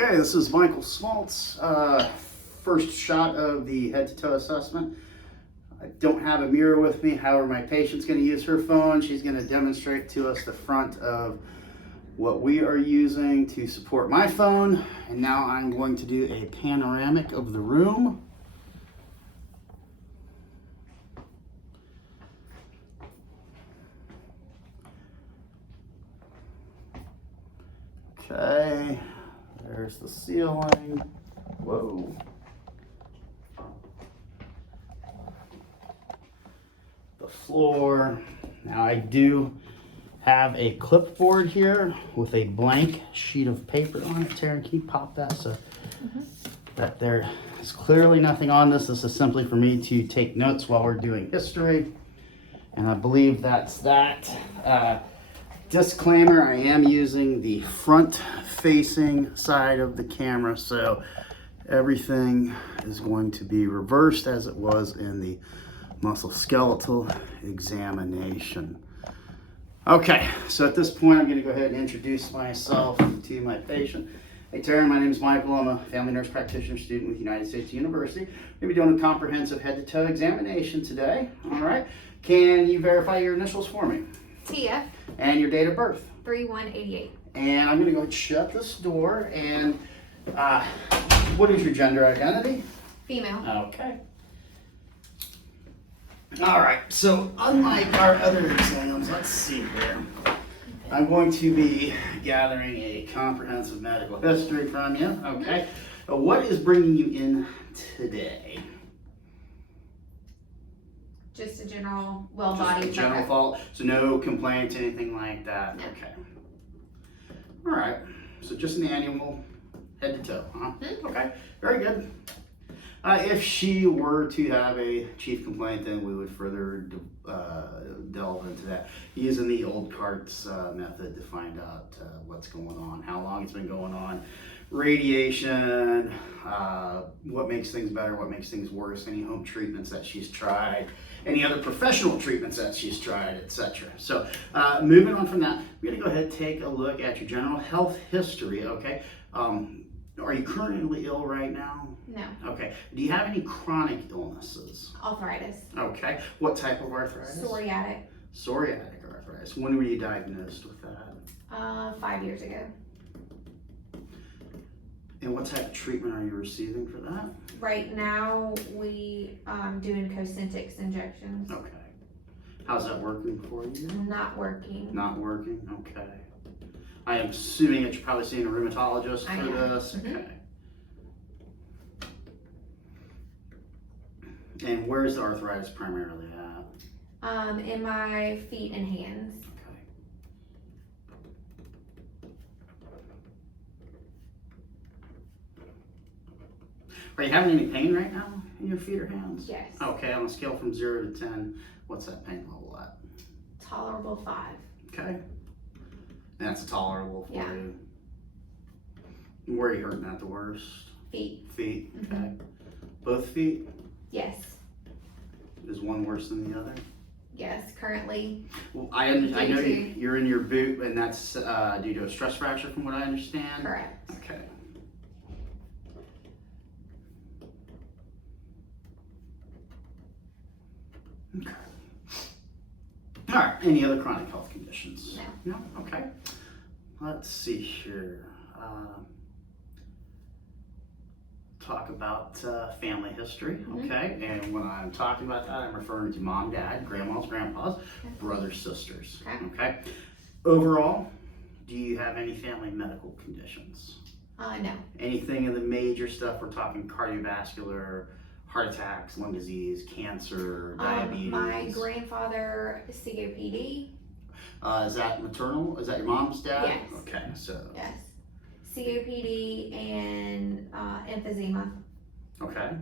Okay, this is Michael Smaltz. First shot of the head-to-toe assessment. I don't have a mirror with me, however my patient's going to use her phone. She's going to demonstrate to us the front of what we are using to support my phone. And now I'm going to do a panoramic of the room. Okay, there's the ceiling. Whoa. The floor. Now I do have a clipboard here with a blank sheet of paper on it. Taryn, can you pop that so that there is clearly nothing on this? This is simply for me to take notes while we're doing history. And I believe that's that. Disclaimer, I am using the front facing side of the camera, so everything is going to be reversed as it was in the musculoskeletal examination. Okay, so at this point I'm going to go ahead and introduce myself to my patient. Hey Taryn, my name is Michael. I'm a family nurse practitioner student with United States University. We're going to be doing a comprehensive head-to-toe examination today. All right, can you verify your initials for me? Tia, And your date of birth. 3188. And I'm going to go shut this door. And what is your gender identity? Female. Okay. All right. So unlike our other exams, let's see here. I'm going to be gathering a comprehensive medical history from you. Okay. What is bringing you in today? Just a general, Just well-bodied a general checkup. fault. So no complaints, anything like that. No. Okay. All right. So just an annual head to toe, huh? Okay. Very good. If she were to have a chief complaint, then we would further delve into that using the old carts method to find out what's going on, how long it's been going on, radiation, what makes things better, what makes things worse, any home treatments that she's tried, any other professional treatments that she's tried, etc. So moving on from that, we're going to go ahead and take a look at your general health history, okay? Are you currently ill right now? No. Okay. Do you have any chronic illnesses? Arthritis. Okay. What type of arthritis? Psoriatic. Psoriatic arthritis. When were you diagnosed with that? 5 years ago. And what type of treatment are you receiving for that? Right now, we doing Cosentyx injections. Okay. How's that working for you? Not working. Not working? Okay. I am assuming that you're probably seeing a rheumatologist I for am. this. Mhm. Okay. And where's the arthritis primarily at? In my feet and hands. Okay. Are you having any pain right now in your feet or hands? Yes. Okay, on a scale from 0 to 10, what's that pain level at? Tolerable 5. Okay. That's tolerable for Yeah. you. Where are you hurting at the worst? Feet. Feet. Okay. Mhm. Both feet? Yes. Is one worse than the other? Yes. Currently. Well, I know Due to- you're in your boot, and that's due to a stress fracture, from what I understand. Correct. Okay. Okay. All right. Any other chronic health conditions? No. No. Okay. Let's see here. Talk about family history. Mhm. Okay. And when I'm talking about that, I'm referring to mom, dad, grandmas, grandpas, Okay. brothers, sisters. Okay. Okay. Overall, do you have any family medical conditions? No. Anything in the major stuff? We're talking cardiovascular, heart attacks, lung disease, cancer, diabetes. My grandfather, COPD. Is that maternal? Is that your mom's dad? Yes. Okay, so. Yes. COPD and emphysema. Okay.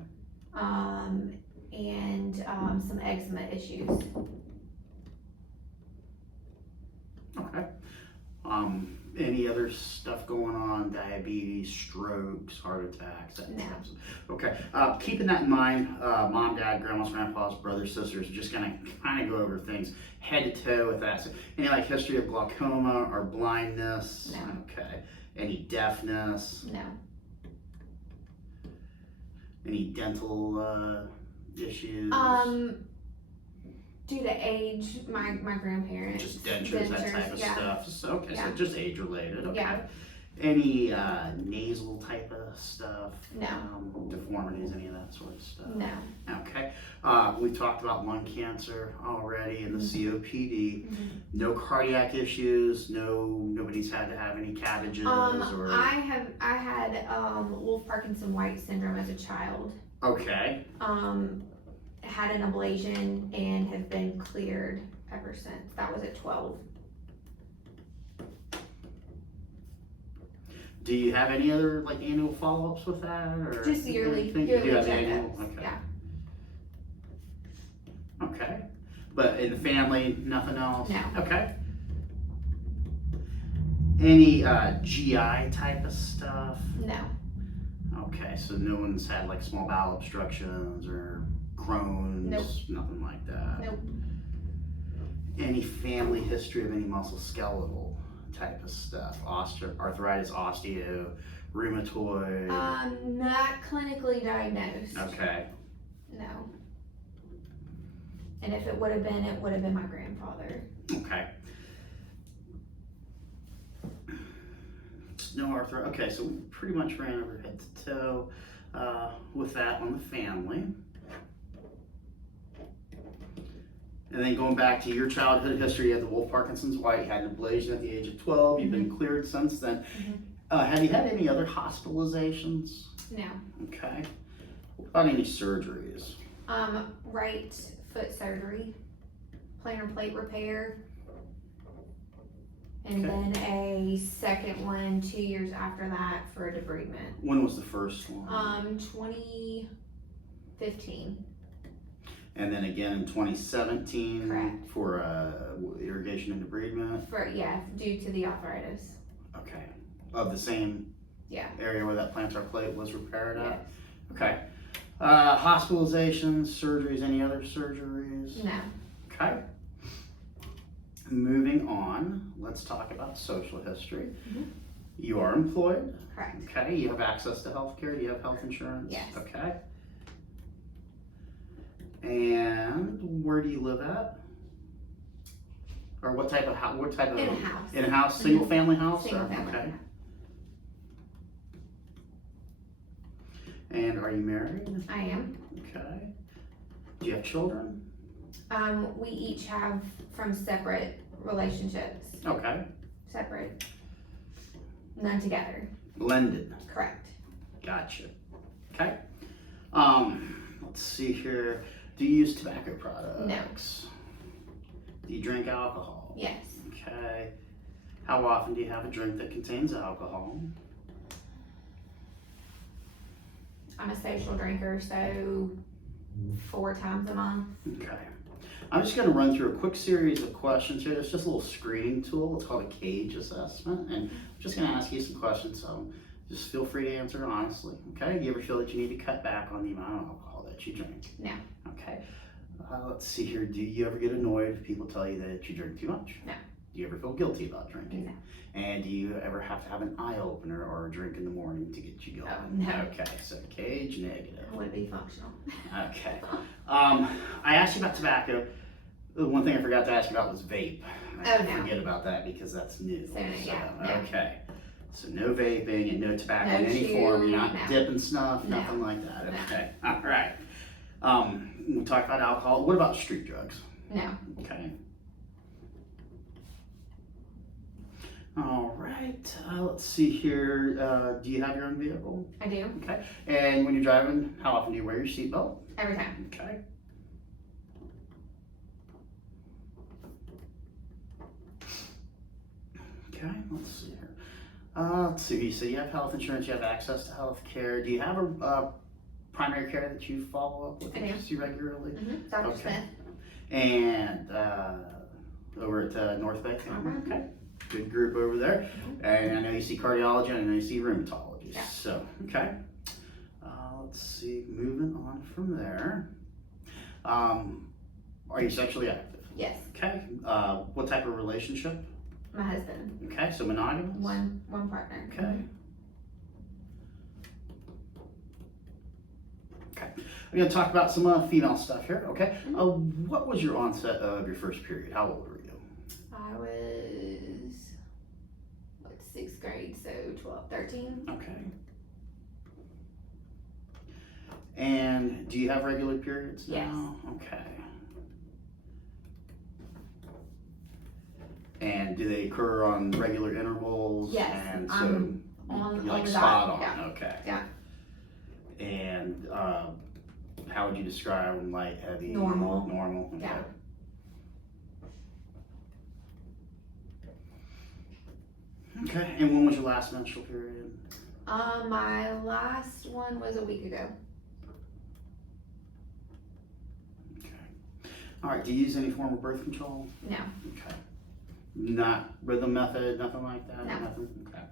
And some eczema issues. Okay. Any other stuff going on? Diabetes, strokes, heart attacks, that No. types of. Okay. Keeping that in mind, mom, dad, grandmas, grandpas, brothers, sisters, just gonna kind of go over things head to toe with that. So, any like history of glaucoma or blindness? No. Okay. Any deafness? No. Any dental issues? Due to age, my grandparents. Just dentures, that type of yeah. stuff. So, okay, Yeah. so just age related. Okay. Yeah. Any nasal type of stuff? No. Deformities, any of that sort of stuff? No. Okay. We talked about lung cancer already and the COPD. Mhm. No cardiac issues. Nobody's had to have any cabbages or. I had Wolf Parkinson White syndrome as a child. Okay. Had an ablation and have been cleared ever since. That was at 12. Do you have any other like annual follow-ups with that, or Just yearly anything? You do have checkups. annual. Okay. Yeah. Okay. But in the family, nothing else. No. Okay. Any GI type of stuff? No. Okay, so no one's had like small bowel obstructions or Crohn's? Nope. Nothing like that? Nope. Any family history of any musculoskeletal type of stuff? Arthritis, osteo, rheumatoid? Not clinically diagnosed. Okay. No. And if it would have been my grandfather. Okay. No arthritis. Okay, so we pretty much ran over head to toe with that on the family. And then going back to your childhood history, you had the Wolf Parkinson's White, you had an ablation at the age of 12, you've been cleared since then. Have you had any other hospitalizations? No. Okay. What about any surgeries? Right foot surgery, plantar plate repair, and Okay. then a second one 2 years after that for a debridement. When was the first one? 2015. And then again in 2017 Correct. for irrigation and debridement? Due to the arthritis. Okay. Of the same Yeah. area where that plantar plate was repaired at? Yes. Okay. Hospitalizations, surgeries, any other surgeries? No. Okay. Moving on, let's talk about social history. Mhm. You are employed. Correct. Okay. You have access to health care. Do you have health insurance? Yes. Okay. And where do you live at? Or what type of house? What type of In a house. In a house, single family house? Single or- family. Okay. And are you married? I am. Okay. Do you have children? We each have from separate relationships. Okay. Separate. None together. Blended. Correct. Gotcha. Okay. Let's see here. Do you use tobacco products? Do you drink alcohol? Yes. Okay. How often do you have a drink that contains alcohol? I'm a social drinker, so 4 times a month. Okay. I'm just going to run through a quick series of questions here. It's just a little screening tool. It's called a CAGE assessment. And I'm just going to ask you some questions. So just feel free to answer honestly. Okay. Do you ever feel that you need to cut back on the amount of alcohol that you drink? No. Okay. Let's see here. Do you ever get annoyed if people tell you that you drink too much? No. Do you ever feel guilty about drinking? No. And do you ever have to have an eye opener or a drink in the morning to get you going? Oh, no. Okay. So CAGE negative. I would be functional. Okay. I asked you about tobacco. The one thing I forgot to ask you about was vape. I Oh, no. forget about that because that's new. So, yeah, no. Okay. So no vaping and no tobacco No in any chew, form. You're not no. dipping snuff, No. nothing like that. No. Okay. All right. We talked about alcohol. What about street drugs? No. Okay. All right. Let's see here. Do you have your own vehicle? I do. Okay. And when you're driving, how often do you wear your seatbelt? Every time. Okay. Okay, let's see here. Let's see. So you have health insurance. You have access to health care. Do you have a primary care that you follow up with I do. and see regularly? Dr. Okay. Smith. And over at North Bay Family. Mhm. Okay. Good group over there. And I know you see cardiology and I know you see rheumatology. Yeah. So, okay. Let's see. Moving on from there. Are you sexually active? Yes. Okay. What type of relationship My husband. Okay, so monogamous? One partner. Okay. Okay. We're going to talk about some female stuff here, okay? What was your onset of your first period? How old were you? I was, 6th grade, so 12, 13. Okay. And do you have regular periods now? Yes. Okay. And do they occur on regular intervals? Yes, And so on you like the spot dot, on, yeah. okay. Yeah. And how would you describe them? Light, heavy? Normal. Normal, okay. Yeah. Okay, and when was your last menstrual period? My last one was a week ago. Okay. All right, do you use any form of birth control? No. Okay. Not rhythm method, nothing like that? No. Nothing? Okay.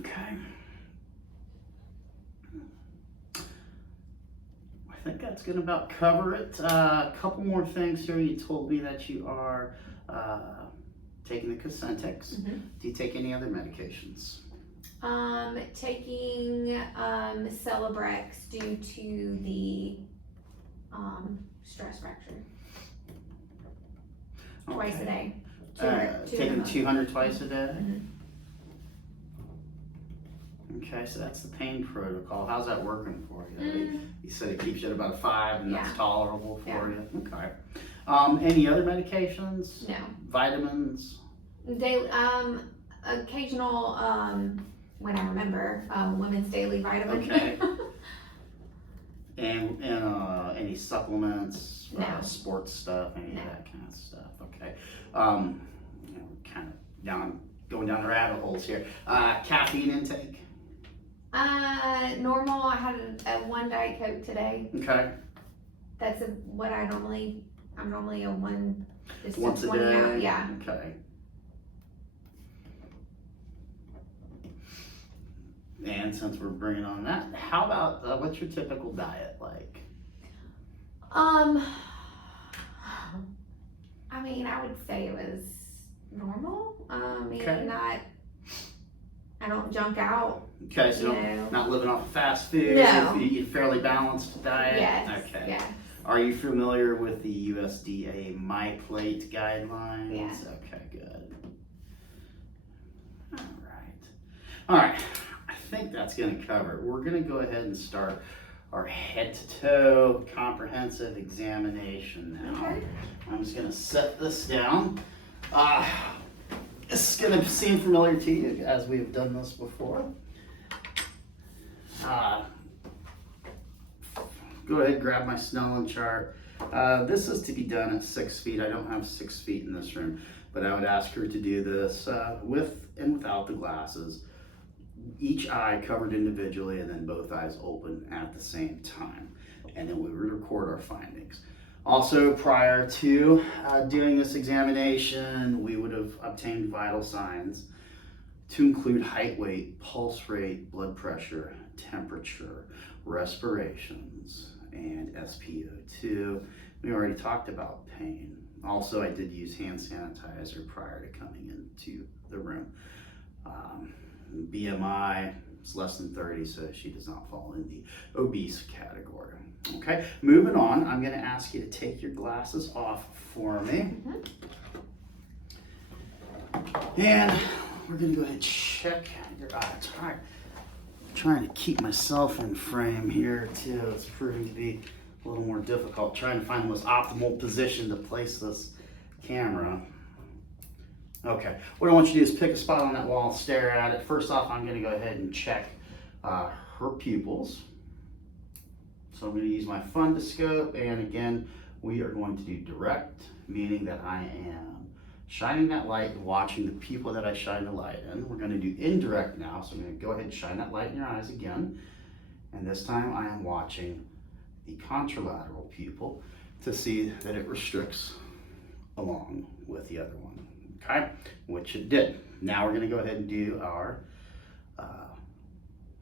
Okay. I think that's gonna about cover it. A couple more things here. You told me that you are taking the Cosentyx. Mhm. Do you take any other medications? Taking Celebrex due to the stress fracture. Twice a day. Taking 200 twice a day? Mhm. Okay, so that's the pain protocol. How's that working for you? Mm. You said it keeps you at about a 5 and Yeah. that's tolerable for Yeah. you? Okay. Any other medications? No. Vitamins? Daily, occasional, when I remember, women's daily vitamin. Okay. And any supplements? No. Sports stuff? Any No. of that kind of stuff? Okay. Kind of going down the rabbit holes here. Caffeine intake? Normal. I had a 1 Diet Coke today. Okay. That's what I'm normally a one, just Once a 20 day? out. Yeah. Okay. And since we're bringing on that, how about what's your typical diet like? I mean, I would say it was normal. Okay. I don't junk out. Okay, so You know. not living off of fast food. No. You eat a fairly balanced diet. Yes. Okay. Yeah. Are you familiar with the USDA MyPlate guidelines? Yeah. Okay, good. All right. I think that's going to cover it. We're going to go ahead and start our head to toe comprehensive examination now. Okay. I'm just going to set this down. This is going to seem familiar to you as we've done this before. Go ahead and grab my Snellen chart. This is to be done at 6 feet. I don't have 6 feet in this room, but I would ask her to do this with and without the glasses. Each eye covered individually and then both eyes open at the same time. And then we would record our findings. Also, prior to doing this examination, we would have obtained vital signs to include height, weight, pulse rate, blood pressure, temperature, respirations, and SpO2. We already talked about pain. Also, I did use hand sanitizer prior to coming into the room. BMI is less than 30, so she does not fall in the obese category. Okay, moving on, I'm going to ask you to take your glasses off for me. And we're going to go ahead and check your eyes. All right. I'm trying to keep myself in frame here too. It's proving to be a little more difficult trying to find the most optimal position to place this camera. Okay, what I want you to do is pick a spot on that wall, stare at it. First off, I'm going to go ahead and check her pupils. So I'm going to use my fundoscope, and again, we are going to do direct, meaning that I am shining that light and watching the pupil that I shine the light in. We're going to do indirect now, so I'm going to go ahead and shine that light in your eyes again. And this time I am watching the contralateral pupil to see that it restricts along with the other one. Okay, which it did. Now we're going to go ahead and do our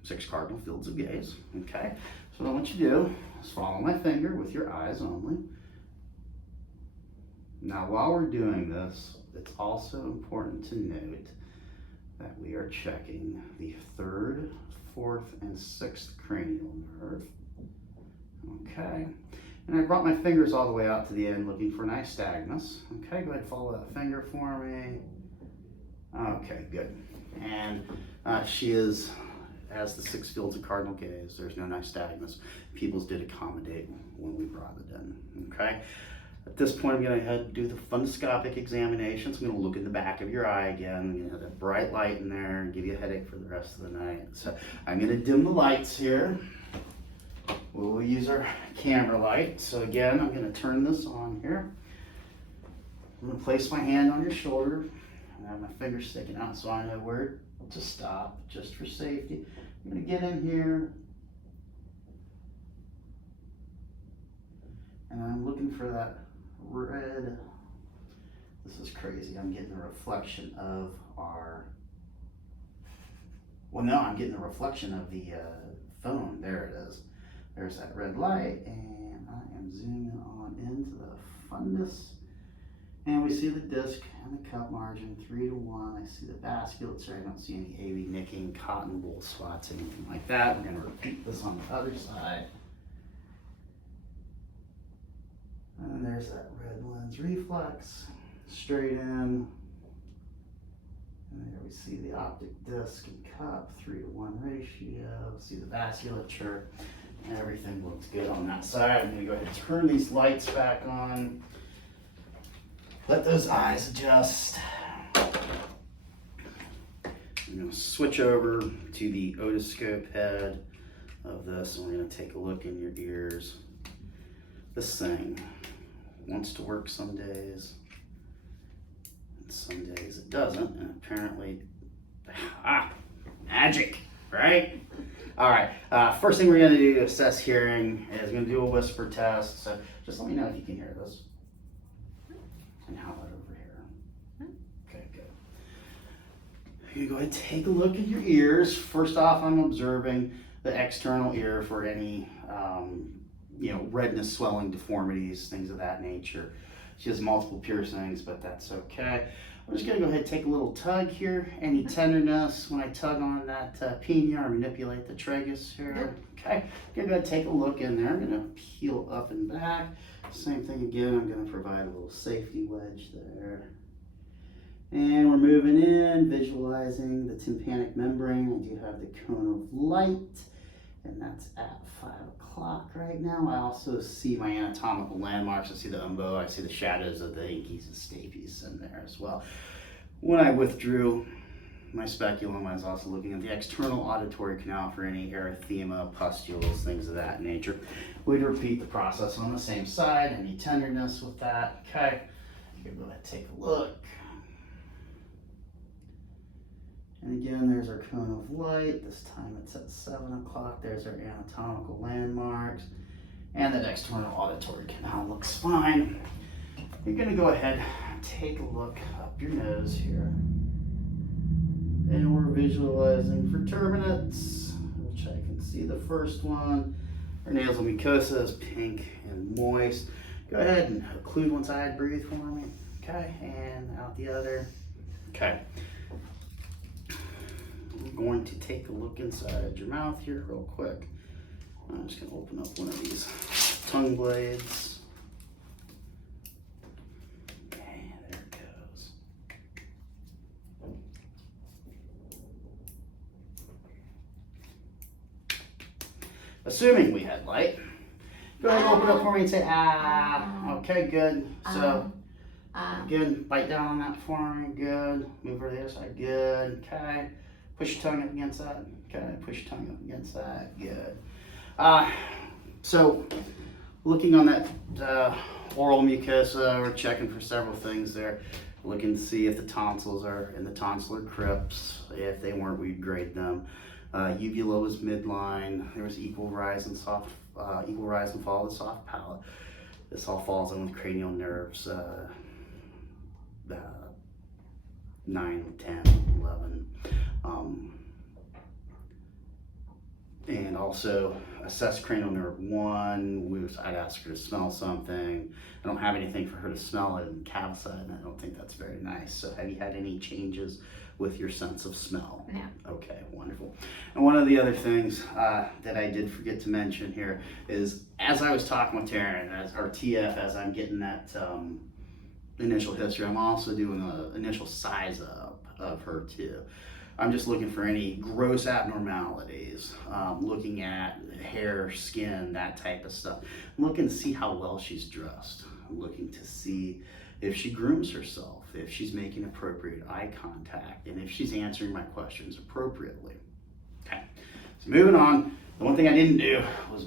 6 cardinal fields of gaze. Okay, so what I want you to do is follow my finger with your eyes only. Now, while we're doing this, it's also important to note that we are checking the 3rd, 4th, and 6th cranial nerve. Okay, and I brought my fingers all the way out to the end looking for nystagmus. Okay, go ahead and follow that finger for me. Okay, good. And she has the 6 fields of cardinal gaze. There's no nystagmus. Pupils did accommodate when we brought it in. Okay. At this point, I'm going to head do the fundoscopic examination. So I'm going to look in the back of your eye again. I'm going to have that bright light in there and give you a headache for the rest of the night. So I'm going to dim the lights here. We'll use our camera light. So again, I'm going to turn this on here. I'm going to place my hand on your shoulder. I have my finger sticking out so I know where to stop, just for safety. I'm going to get in here. And I'm looking for that red. This is crazy. I'm getting a reflection of our. Well, no, I'm getting a reflection of the phone. There it is. There's that red light, and I am zooming on into the fundus. And we see the disc and the cup margin 3 to 1. I see the vasculature. I don't see any AV nicking, cotton wool spots, anything like that. We're going to repeat this on the other side. And there's that red lens reflex, straight in. And there we see the optic disc and cup, 3 to 1 ratio. See the vasculature. Everything looks good on that side. I'm going to go ahead and turn these lights back on. Let those eyes adjust. I'm going to switch over to the otoscope head of this, and we're going to take a look in your ears. This thing wants to work some days, and some days it doesn't, and apparently, magic, right? All right, first thing we're going to do to assess hearing is going to do a whisper test, so just let me know if you can hear this. And how about over here? Okay, good. You go ahead and take a look at your ears. First off, I'm observing the external ear for any, redness, swelling, deformities, things of that nature. She has multiple piercings, but that's okay. I'm just gonna go ahead and take a little tug here. Any tenderness when I tug on that pinea or manipulate the tragus here? Okay, I'm gonna take a look in there. I'm gonna peel up and back. Same thing again, I'm going to provide a little safety wedge there. And we're moving in, visualizing the tympanic membrane. I do have the cone of light, and that's at 5 o'clock right now. I also see my anatomical landmarks. I see the umbo, I see the shadows of the inkies and stapes in there as well. When I withdrew my speculum, I was also looking at the external auditory canal for any erythema, pustules, things of that nature. We'd repeat the process on the same side. Any tenderness with that? Okay. You can go ahead and take a look. And again, there's our cone of light. This time it's at 7 o'clock. There's our anatomical landmarks. And that external auditory canal looks fine. You're going to go ahead and take a look up your nose here. And we're visualizing for turbinates, which I can see the first one. Our nasal mucosa is pink and moist. Go ahead and occlude one side, breathe for me. Okay, and out the other. Okay. I'm going to take a look inside your mouth here real quick. I'm just going to open up one of these tongue blades. Okay, there it goes. Assuming we had light. Go ahead and open up for me and say, ah. Okay, good. So, good. Bite down on that for me. Good. Move over to the other side. Good. Okay. Push your tongue up against that. Okay. Push your tongue up against that. Good. So, looking on that oral mucosa, we're checking for several things there. Looking to see if the tonsils are in the tonsillar crypts. If they weren't, we'd grade them. Uvula was midline. There was equal rise and fall of the soft palate. This all falls in with cranial nerves 9, 10, 11. And also assess cranial nerve 1. I'd ask her to smell something. I don't have anything for her to smell in cavicide, and I don't think that's very nice. So have you had any changes with your sense of smell? No. Okay, wonderful. And one of the other things that I did forget to mention here is, as I was talking with Taryn, as our TF, as I'm getting that initial history, I'm also doing an initial size up of her too. I'm just looking for any gross abnormalities, looking at hair, skin, that type of stuff. I'm looking to see how well she's dressed. I'm looking to see if she grooms herself, if she's making appropriate eye contact, and if she's answering my questions appropriately. Okay, so moving on. The one thing I didn't do was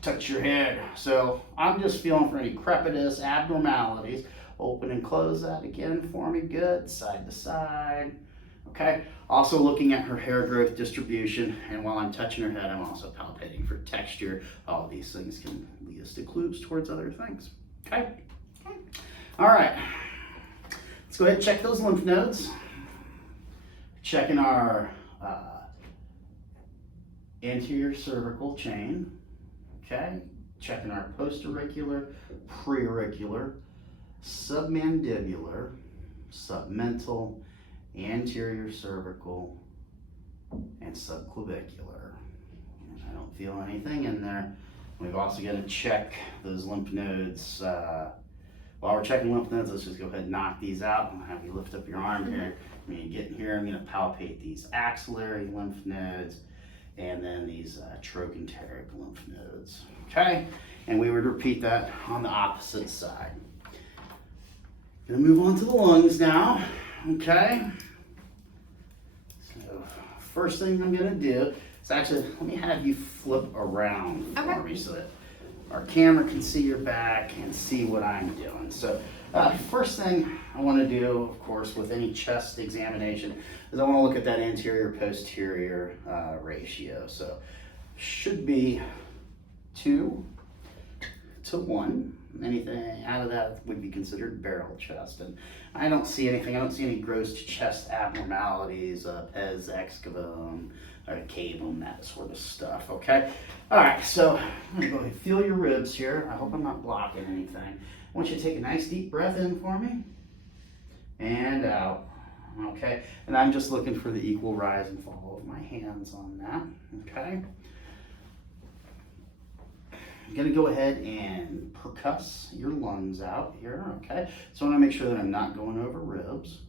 touch your head. So I'm just feeling for any crepitus, abnormalities. Open and close that again for me. Good, side to side. Okay, also looking at her hair growth distribution, and while I'm touching her head, I'm also palpating for texture. All these things can lead us to clues towards other things. Okay? All right, let's go ahead and check those lymph nodes. Checking our anterior cervical chain. Okay, checking our postauricular, preauricular, submandibular, submental, anterior cervical, and subclavicular. And I don't feel anything in there. We've also got to check those lymph nodes. While we're checking lymph nodes, let's just go ahead and knock these out. I'm gonna have you lift up your arm here. When you get in here, I'm gonna palpate these axillary lymph nodes and then these trochanteric lymph nodes. Okay, and we would repeat that on the opposite side. Gonna move on to the lungs now. Okay, so first thing I'm gonna do is actually, let me have you flip around for me so that our camera can see your back and see what I'm doing. So first thing I wanna do, of course, with any chest examination is I wanna look at that anterior posterior ratio. So should be 2 to 1. Anything out of that would be considered barrel chest, and I don't see anything. I don't see any gross chest abnormalities, pes excavum, or cavum, that sort of stuff. Okay. All right. So I'm gonna go ahead and feel your ribs here. I hope I'm not blocking anything. I want you to take a nice deep breath in for me, and out. Okay. And I'm just looking for the equal rise and fall of my hands on that. Okay. I'm gonna go ahead and percuss your lungs out here, okay? So I wanna make sure that I'm not going over ribs.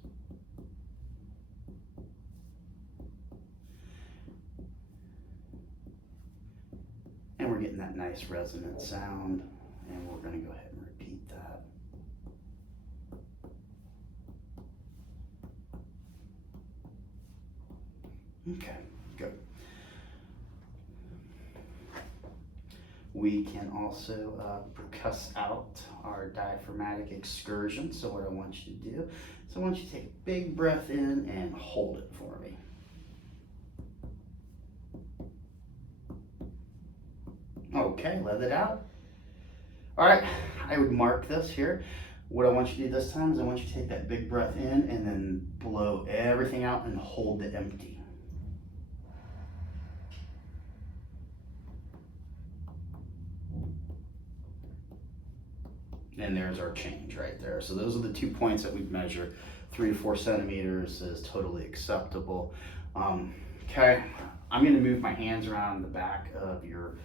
And we're getting that nice resonant sound, and we're gonna go ahead and repeat that. Okay, good. We can also percuss out our diaphragmatic excursion. So what I want you to do is I want you to take a big breath in and hold it for me. Okay, let it out. All right, I would mark this here. What I want you to do this time is I want you to take that big breath in and then blow everything out and hold the empty. And there's our change right there. So those are the 2 points that we'd measure. 3 to 4 centimeters is totally acceptable. Okay, I'm gonna move my hands around the back of your,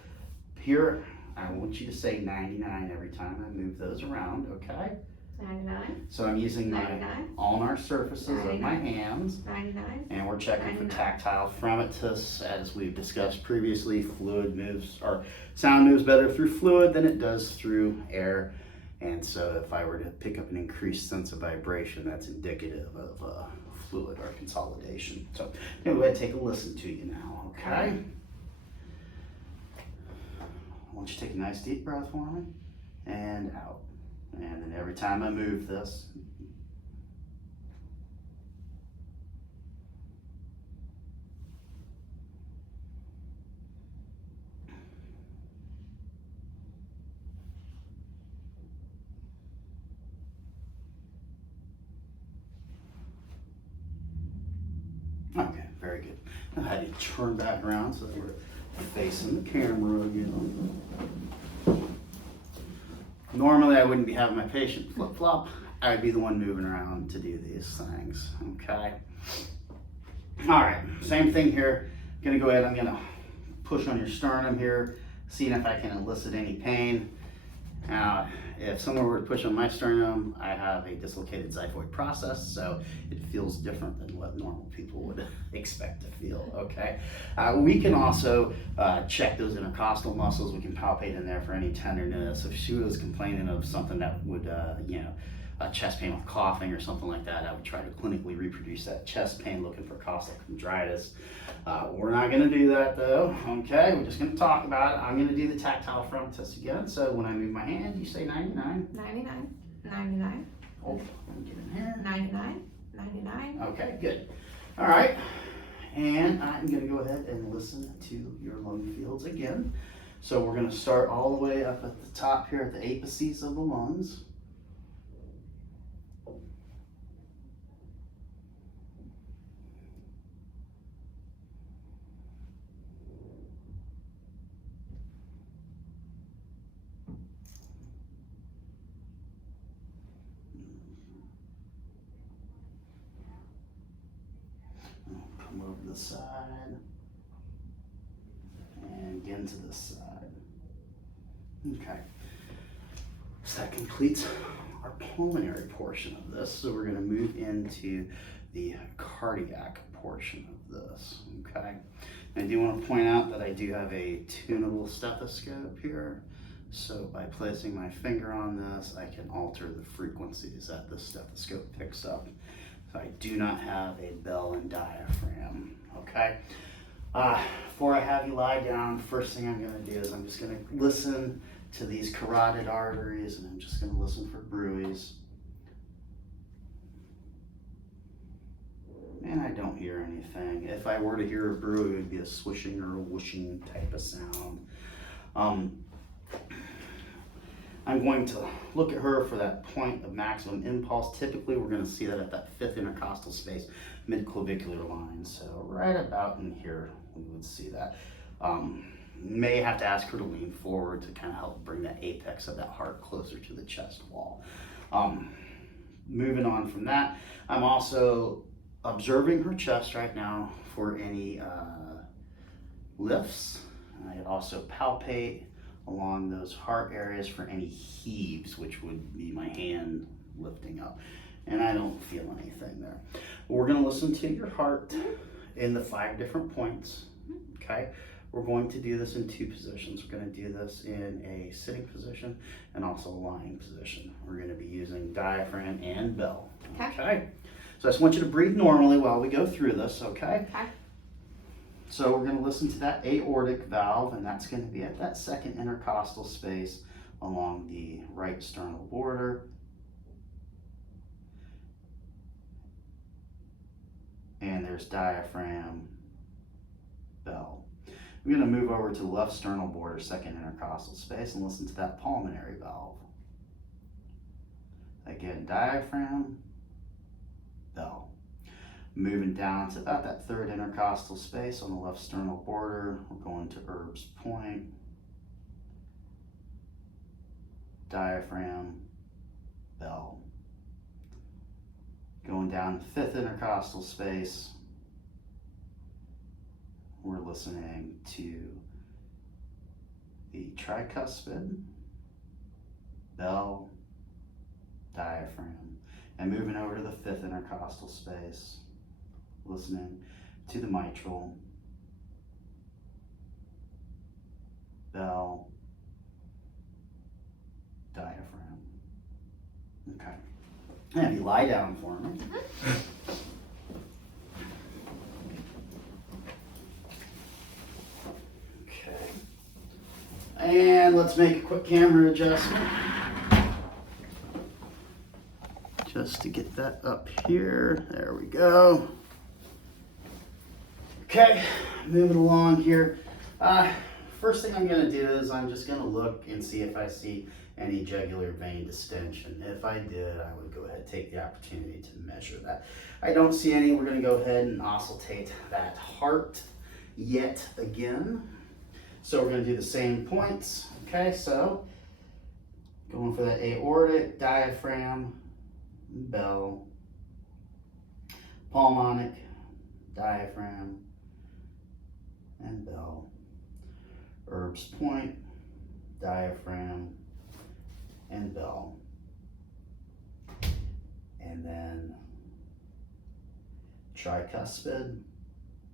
here, I want you to say 99 every time I move those around, okay? 99. So I'm using my 99. ulnar surfaces of my 99. hands. 99. And we're checking for 99. tactile fremitus. As we've discussed previously, fluid moves, or sound moves better through fluid than it does through air. And so if I were to pick up an increased sense of vibration, that's indicative of fluid or consolidation. So I'm gonna go ahead and take a listen to you now, okay? I want you to take a nice deep breath for me, and out. And then every time I move this, okay, very good. Now how do you turn back around so that we're facing the camera again. Normally I wouldn't be having my patient flip-flop. I would be the one moving around to do these things, okay? All right, same thing here. Gonna go ahead, I'm gonna push on your sternum here, seeing if I can elicit any pain. Now, if someone were to push on my sternum, I have a dislocated xiphoid process, so it feels different than what normal people would expect to feel, okay? We can also check those intercostal muscles. We can palpate in there for any tenderness. If she was complaining of something that would, chest pain with coughing or something like that, I would try to clinically reproduce that chest pain looking for costochondritis. We're not gonna do that though, okay? We're just gonna talk about it. I'm gonna do the tactile front test again. So when I move my hand, you say 99. 99, 99, Oh, let me get in here. 99, 99. Okay, good. All right, and I'm gonna go ahead and listen to your lung fields again. So we're gonna start all the way up at the top here at the apices of the lungs. Come over to the side and again to the side. Okay, so that completes our pulmonary portion of this. So we're going to move into the cardiac portion of this. Okay, and I do want to point out that I do have a tunable stethoscope here. So by placing my finger on this, I can alter the frequencies that the stethoscope picks up. So I do not have a bell and diaphragm, okay? Before I have you lie down, first thing I'm gonna do is I'm just gonna listen to these carotid arteries, and I'm just gonna listen for bruits. And I don't hear anything. If I were to hear a bruit, it would be a swishing or a whooshing type of sound. I'm going to look at her for that point of maximum impulse. Typically, we're going to see that at that fifth intercostal space, mid-clavicular line. So right about in here, we would see that. May have to ask her to lean forward to kind of help bring that apex of that heart closer to the chest wall. Moving on from that, I'm also observing her chest right now for any lifts. I also palpate along those heart areas for any heaves, which would be my hand lifting up. And I don't feel anything there. We're gonna listen to your heart in the 5 different points, okay? We're going to do this in 2 positions. We're gonna do this in a sitting position and also a lying position. We're gonna be using diaphragm and bell, okay? So I just want you to breathe normally while we go through this, okay? Okay. So we're going to listen to that aortic valve, and that's going to be at that second intercostal space along the right sternal border. And there's diaphragm, bell. I'm going to move over to the left sternal border, second intercostal space, and listen to that pulmonary valve. Again, diaphragm, bell. Moving down to about that third intercostal space on the left sternal border, we're going to Erb's point, diaphragm, bell. Going down to fifth intercostal space, we're listening to the tricuspid, bell, diaphragm. And moving over to the fifth intercostal space, listening to the mitral, bell, diaphragm. Okay. And if you lie down for me. Okay. And let's make a quick camera adjustment. Just to get that up here. There we go. Okay, moving along here. First thing I'm gonna do is I'm just gonna look and see if I see any jugular vein distension. If I did, I would go ahead and take the opportunity to measure that. I don't see any. We're gonna go ahead and auscultate that heart yet again. So we're going to do the same points. Okay, so going for that aortic, diaphragm, bell, pulmonic, diaphragm, and bell. Erb's point, diaphragm, and bell. And then tricuspid,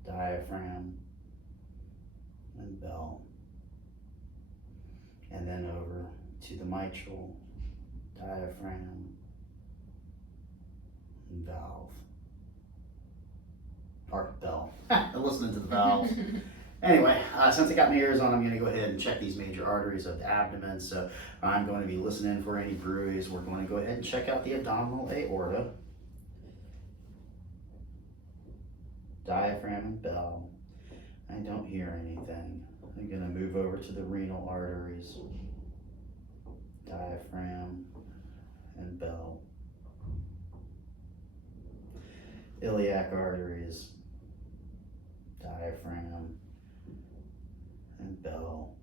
diaphragm, and bell. And then over to the mitral, diaphragm, and valve. Or bell. Listening to the valves. Anyway, since I got my ears on, I'm going to go ahead and check these major arteries of the abdomen. So I'm going to be listening for any bruise. We're going to go ahead and check out the abdominal aorta, diaphragm, and bell. I don't hear anything. I'm going to move over to the renal arteries, diaphragm, and bell. Iliac arteries, diaphragm, and bell.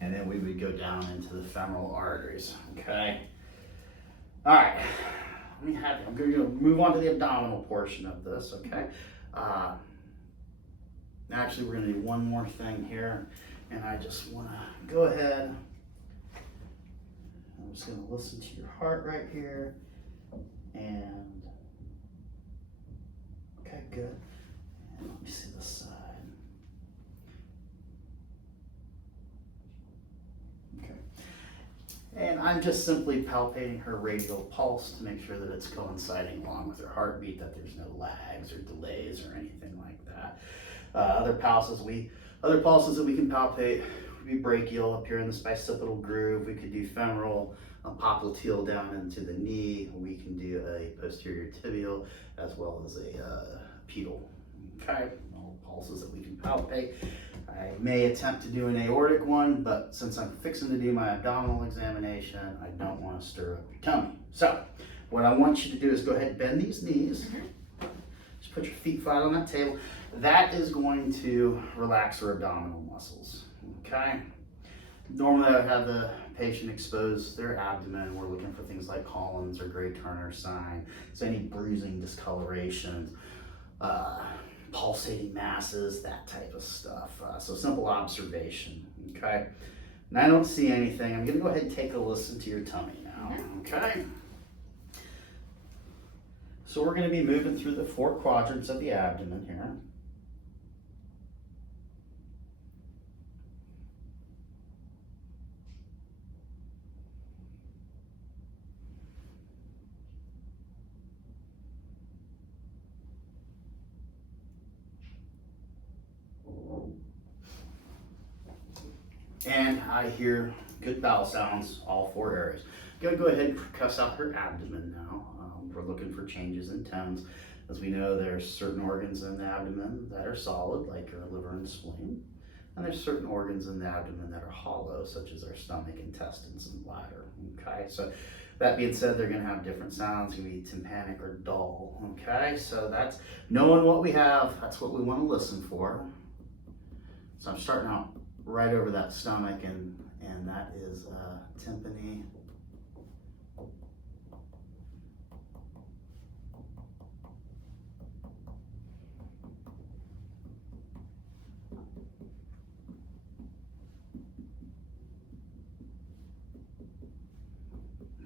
And then we would go down into the femoral arteries, okay? All right, I'm going to move on to the abdominal portion of this, okay? Actually, we're going to do one more thing here, and I just want to go ahead. I'm just going to listen to your heart right here, and okay, good. And let me see this side. Okay. And I'm just simply palpating her radial pulse to make sure that it's coinciding along with her heartbeat, that there's no lags or delays or anything like that. Other pulses that we can palpate would be brachial up here in the bicipital groove. We could do femoral, popliteal down into the knee. We can do a posterior tibial as well as a pedal. Okay, all pulses that we can palpate. I may attempt to do an aortic one, but since I'm fixing to do my abdominal examination, I don't want to stir up your tummy. So what I want you to do is go ahead and bend these knees. Just put your feet flat on that table. That is going to relax her abdominal muscles, okay? Normally I would have the patient expose their abdomen. We're looking for things like Collins or Gray-Turner sign. So any bruising, discoloration, pulsating masses, that type of stuff. So simple observation, okay? And I don't see anything. I'm gonna go ahead and take a listen to your tummy now, okay? So we're gonna be moving through the 4 quadrants of the abdomen here. And I hear good bowel sounds, all 4 areas. I'm gonna go ahead and percuss out her abdomen now. We're looking for changes in tones. As we know, there's certain organs in the abdomen that are solid, like our liver and spleen. And there's certain organs in the abdomen that are hollow, such as our stomach, intestines, and bladder, okay? So that being said, they're gonna have different sounds, gonna be tympanic or dull, okay? So that's knowing what we have, that's what we wanna listen for. So I'm starting out right over that stomach, and that is tympany.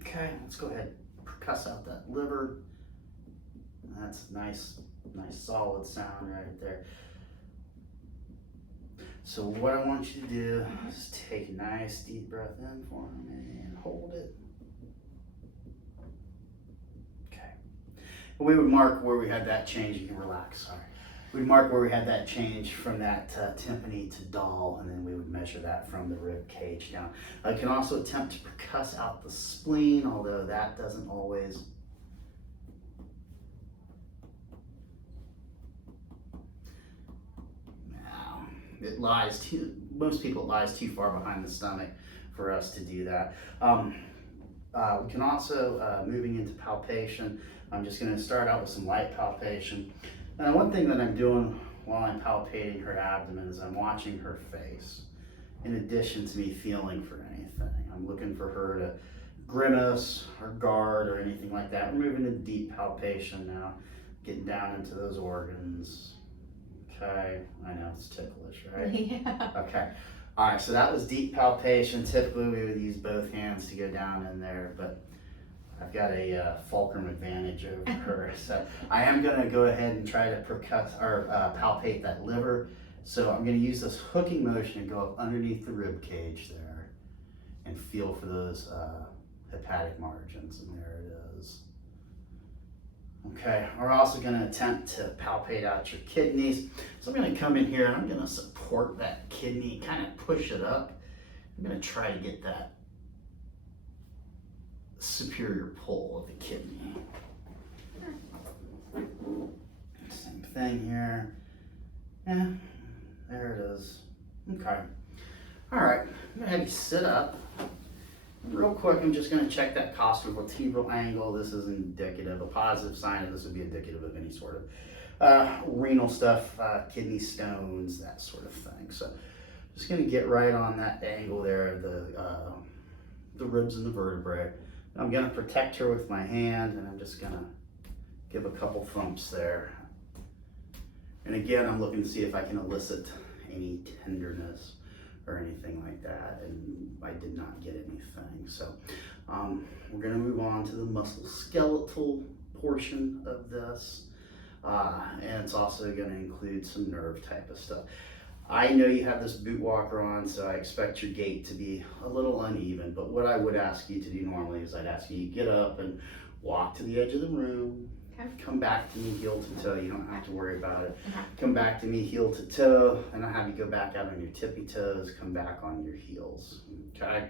Okay, let's go ahead and percuss out that liver. That's nice solid sound right there. So what I want you to do is take a nice deep breath in for me and hold it. Okay. And we would mark where we had that change. You can relax, sorry. We'd mark where we had that change from that tympany to dull, and then we would measure that from the rib cage down. I can also attempt to percuss out the spleen, although that doesn't always. Now, most people it lies too far behind the stomach for us to do that. We can also, moving into palpation, I'm just gonna start out with some light palpation. Now, one thing that I'm doing while I'm palpating her abdomen is I'm watching her face. In addition to me feeling for anything, I'm looking for her to grimace or guard or anything like that. We're moving to deep palpation now, getting down into those organs. Okay, I know it's ticklish, right? Yeah. Okay. All right, so that was deep palpation. Typically, we would use both hands to go down in there, but I've got a fulcrum advantage over her. So I am going to go ahead and try to palpate that liver. So I'm going to use this hooking motion and go up underneath the rib cage there and feel for those hepatic margins, and there it is. Okay, we're also going to attempt to palpate out your kidneys. So I'm going to come in here and I'm going to support that kidney, kind of push it up. I'm going to try to get that superior pull of the kidney. Same thing here. Yeah, there it is. Okay. All right, I'm going to have you sit up. Real quick, I'm just going to check that costovertebral angle. This is indicative. A positive sign of this would be indicative of any sort of renal stuff, kidney stones, that sort of thing. So just going to get right on that angle there, the ribs and the vertebrae. I'm going to protect her with my hand, and I'm just going to give a couple thumps there. And again, I'm looking to see if I can elicit any tenderness or anything like that, and I did not get anything. So we're going to move on to the musculoskeletal portion of this, and it's also going to include some nerve type of stuff. I know you have this boot walker on, so I expect your gait to be a little uneven, but what I would ask you to do normally is I'd ask you to get up and walk to the edge of the room. Okay. Come back to me heel to toe. You don't have to worry about it. Okay. Come back to me heel to toe, and I'll have you go back out on your tippy toes, come back on your heels. Okay?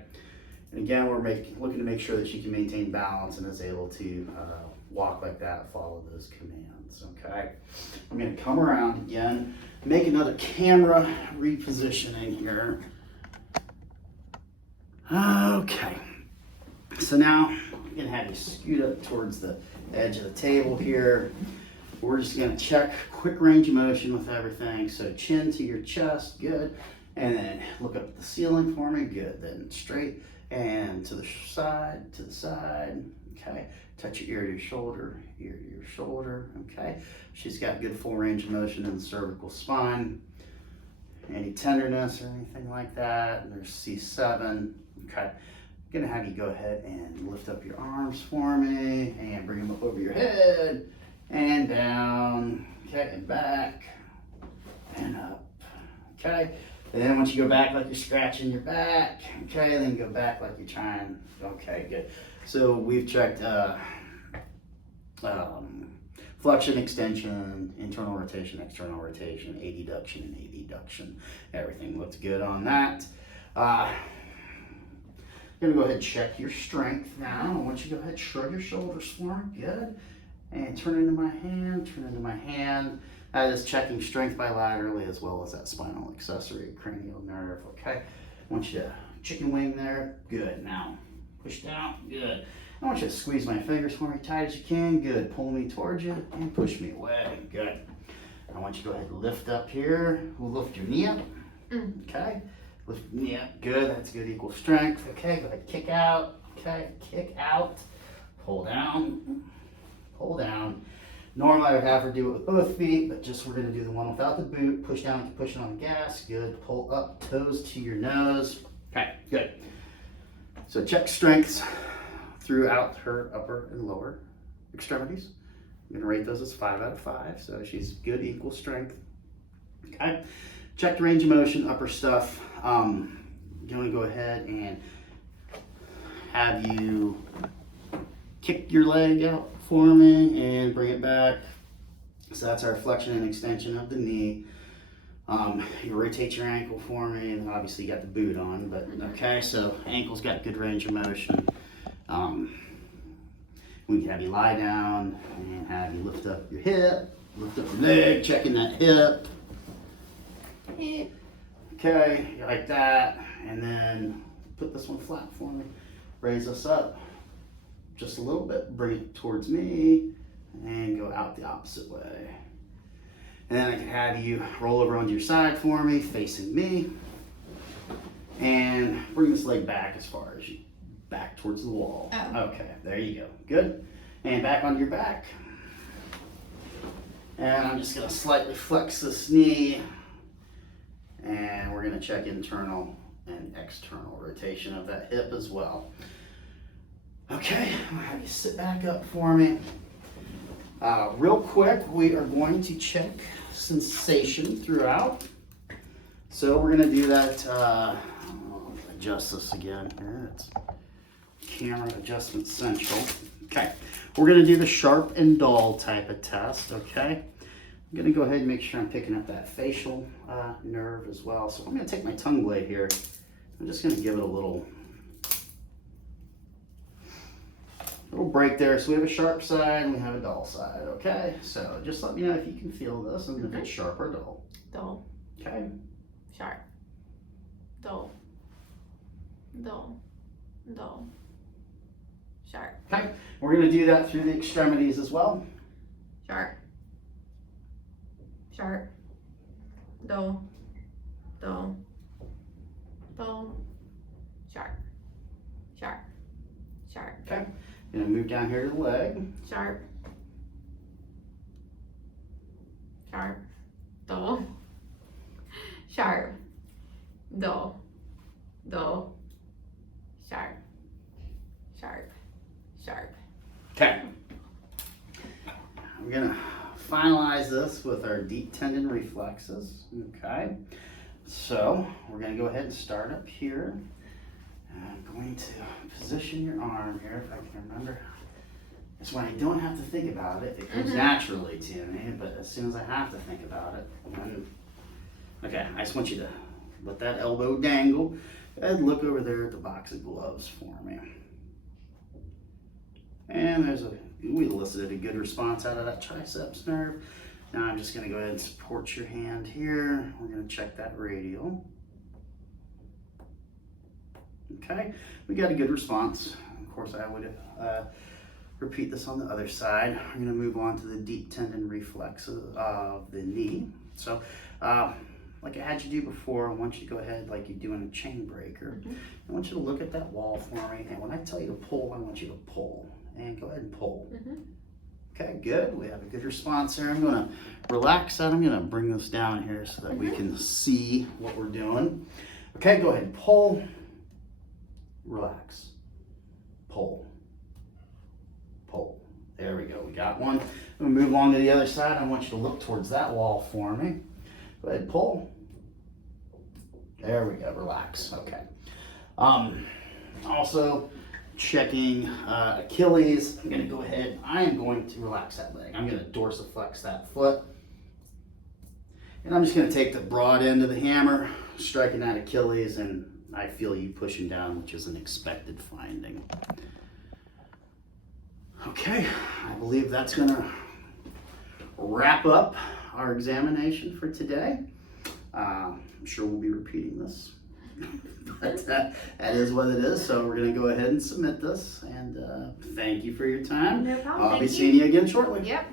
And again, we're looking to make sure that she can maintain balance and is able to walk like that, follow those commands. Okay? I'm going to come around again, make another camera repositioning here. Okay. So now I'm going to have you scoot up towards the edge of the table here. We're just going to check quick range of motion with everything. So chin to your chest, good. And then look up at the ceiling for me, good. Then straight and to the side, okay. Touch your ear to your shoulder, okay. She's got good full range of motion in the cervical spine. Any tenderness or anything like that. And there's C7, okay. I'm gonna have you go ahead and lift up your arms for me and bring them up over your head and down, okay, and back and up, okay. And then once you go back like you're scratching your back, okay, then go back like you're trying, okay, good. So we've checked flexion, extension, internal rotation, external rotation, adduction and abduction. Everything looks good on that. I'm gonna go ahead and check your strength now. I want you to go ahead and shrug your shoulders for me, good. And turn into my hand, That is checking strength bilaterally as well as that spinal accessory cranial nerve, okay? I want you to chicken wing there, good. Now, push down, good. I want you to squeeze my fingers for me tight as you can, good. Pull me towards you and push me away, good. I want you to go ahead and lift up here. We'll lift your knee up, okay? Lift your knee up, good, that's good, equal strength, okay? Go ahead, kick out, okay? Kick out, pull down, pull down. Normally I would have her do it with both feet, but just we're gonna do the one without the boot. Push down like you're pushing on the gas, good. Pull up, toes to your nose, okay, good. So check strengths throughout her upper and lower extremities. I'm gonna rate those as 5 out of 5, so she's good, equal strength, okay? Check the range of motion, upper stuff. I'm gonna go ahead and have you kick your leg out for me and bring it back. So that's our flexion and extension of the knee. You rotate your ankle for me, and obviously you got the boot on, but okay, so ankle's got good range of motion. We can have you lie down and have you lift up your hip, lift up your leg, checking that hip. Okay, like that, and then put this one flat for me. Raise us up just a little bit, bring it towards me, and go out the opposite way. And then I can have you roll over onto your side for me, facing me. And bring this leg back as far as you, back towards the wall. Oh. Okay, there you go. Good. And back onto your back. And I'm just gonna slightly flex this knee. And we're gonna check internal and external rotation of that hip as well. Okay, I'll have you sit back up for me. Real quick, we are going to check sensation throughout. So we're gonna do that, I'll adjust this again here. It's camera adjustment central. Okay, we're gonna do the sharp and dull type of test, okay? I'm gonna go ahead and make sure I'm picking up that facial nerve as well. So I'm gonna take my tongue blade here. I'm just gonna give it a little break there. So we have a sharp side and we have a dull side, okay? So just let me know if you can feel this and if it's sharp or dull. Dull. Okay. Sharp. Dull. Dull. Dull. Sharp. Okay, we're gonna do that through the extremities as well. Sharp. Sharp. Dull. Dull. Dull. Sharp. Sharp. Sharp. Okay, gonna move down here to the leg. Sharp. Sharp. Dull. Sharp. Dull. Dull. Sharp. Sharp. Sharp. Okay. I'm gonna finalize this with our deep tendon reflexes. Okay. So we're gonna go ahead and start up here. I'm going to position your arm here, if I can remember. It's when I don't have to think about it. It comes naturally to me, but as soon as I have to think about it, then... Okay, I just want you to let that elbow dangle and look over there at the box of gloves for me. And we elicited a good response out of that triceps nerve. Now I'm just gonna go ahead and support your hand here. We're gonna check that radial. Okay, we got a good response. Of course, I would repeat this on the other side. I'm gonna move on to the deep tendon reflexes of the knee. So, like I had you do before, I want you to go ahead like you're doing a chain breaker. I want you to look at that wall for me, and when I tell you to pull, I want you to pull. And go ahead and pull. Okay, good. We have a good response here. I'm gonna relax that. I'm gonna bring this down here so that we can see what we're doing. Okay, go ahead and pull. Relax. Pull. Pull. There we go. We got one. I'm gonna move on to the other side. I want you to look towards that wall for me. Go ahead and pull. There we go. Relax. Okay. Also, checking Achilles. I'm gonna go ahead. I am going to relax that leg. I'm gonna dorsiflex that foot. And I'm just gonna take the broad end of the hammer, striking that Achilles, and I feel you pushing down, which is an expected finding. Okay, I believe that's gonna wrap up our examination for today. I'm sure we'll be repeating this, but that is what it is. So we're gonna go ahead and submit this, and thank you for your time. No problem. I'll be Thank seeing you again shortly. Yep.